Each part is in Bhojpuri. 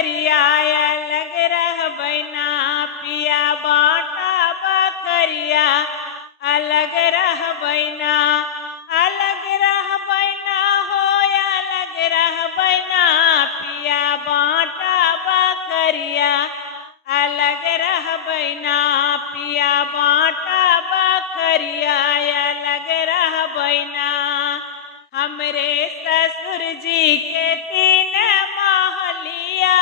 बखरिया अलग रहबै ना पिया बाटा बखरिया अलग रहबै ना अलग रहबै ना हो अलग रहबै ना पिया बाटा बखरिया अलग रहबै ना पिया बाटा बखरिया अलग रहबै ना। हमरे ससुर जी के तीन महलिया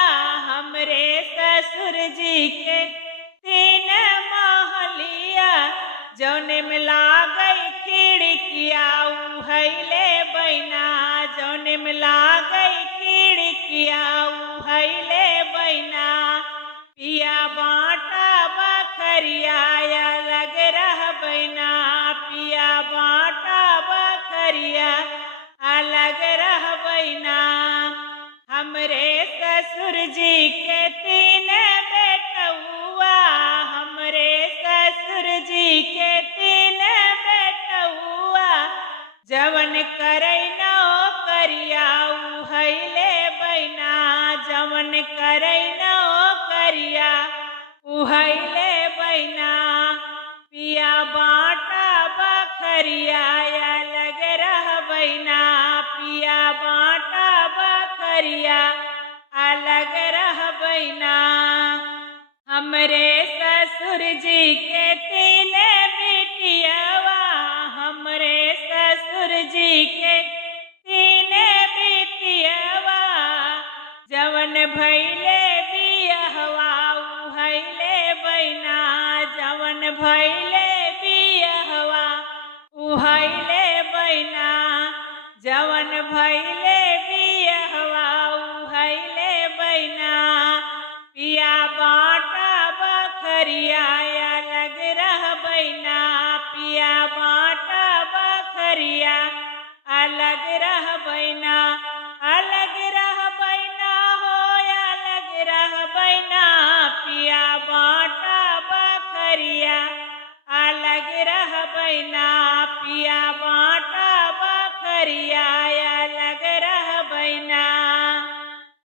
हमरे ससुर जी के तीन महलिया जौने में लागई खिड़किया उहैले बैना जौने में लागई खिड़किया उहैले बैना पिया बाटा बखरिया अलग रहबै ना पिया बाटा बखरिया अलग रहबै ना। हमरे ससुर जी के तीन बेटउआ हमरे ससुर जी के तीन बेटउआ जवन करै नौकरिया उहैले बैना जवन करै नौकरिया उहैले बैना पिया बाटा बखरिया अलग रहबै ना पिया बाटा बखरिया अलग रहबै ना। हमरे ससुर जी के तीन बिटियावा हमरे ससुर जी के तीन बिटियावा जवन भैले बियहवा उहैले बैना जवन भैले बियहवा उहैले बैना जवन भैले बियहवा उहैले बैना पिया बाटा बखरिया अलग रहबै ना पिया बाटा बखरिया अलग रहबै ना अलग रहबै ना हो अलग रहबै ना पिया बाटा बखरिया अलग रहबै ना पिया बाटा बखरिया